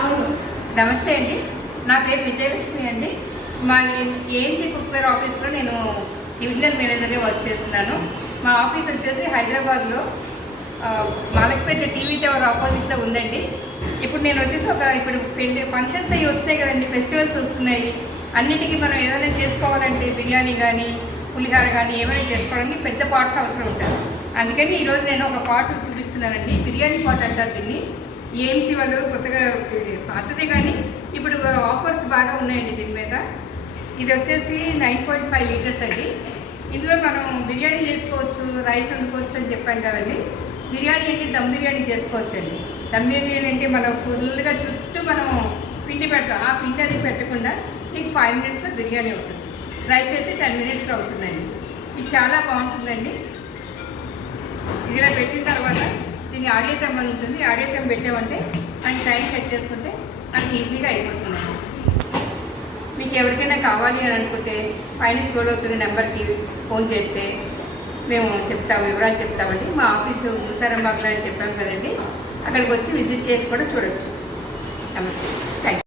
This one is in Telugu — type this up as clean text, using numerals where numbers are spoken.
అవును. నమస్తే అండి, నా పేరు విజయలక్ష్మి అండి. మా ఏఎన్సీ కుక్వేర్ ఆఫీస్లో నేను డివిజనల్ మేనేజర్గా వర్క్ చేస్తున్నాను. మా ఆఫీస్ వచ్చేసి హైదరాబాద్లో మాలక్పేట టీవీ టవర్ ఆపోజిట్లో ఉందండి. ఇప్పుడు నేను వచ్చేసి ఇప్పుడు ఫంక్షన్స్ అవి వస్తాయి కదండి, ఫెస్టివల్స్ వస్తున్నాయి. అన్నిటికీ మనం ఏదైనా చేసుకోవాలంటే బిర్యానీ కానీ పులిహార కానీ ఏమైనా చేసుకోవడానికి పెద్ద పాట్స్ అవసరం ఉంటుంది. అందుకని ఈరోజు నేను ఒక పాట్ చూపిస్తున్నానండి. బిర్యానీ పాట్ అంటారు దీన్ని. ఏఎంసీ వాళ్ళు కొత్తగా పాతదే కానీ ఇప్పుడు ఆఫర్స్ బాగా ఉన్నాయండి దీని మీద. ఇది వచ్చేసి 9.5 లీటర్స్ అండి. ఇందులో మనం బిర్యానీ చేసుకోవచ్చు, రైస్ వండుకోవచ్చు అని చెప్పాను కదండి. బిర్యానీ అంటే దమ్ బిర్యానీ చేసుకోవచ్చు అండి. దమ్ బిర్యానీ అంటే మనం ఫుల్గా చుట్టూ మనం పిండి పెడతాం. ఆ పిండి అది పెట్టకుండా మీకు 5 మినిట్స్లో బిర్యానీ అవుతుంది. రైస్ అయితే 10 మినిట్స్లో అవుతుందండి. ఇది చాలా బాగుంటుందండి. ఇలా పెట్టిన తర్వాత దీన్ని ఆడియో టైం అని ఉంటుంది. ఆడియో టైం పెట్టామంటే మనకి టైం సెట్ చేసుకుంటే మనకి ఈజీగా అయిపోతుందండి. మీకు ఎవరికైనా కావాలి అని అనుకుంటే పైన స్క్రోల్ అవుతున్న నెంబర్కి ఫోన్ చేస్తే మేము వివరాలు చెప్తామండి. మా ఆఫీసు మూసారంబాగ్లో అని చెప్పాము కదండి, అక్కడికి వచ్చి విజిట్ చేసి కూడా చూడవచ్చు. నమస్తే, థ్యాంక్ యూ.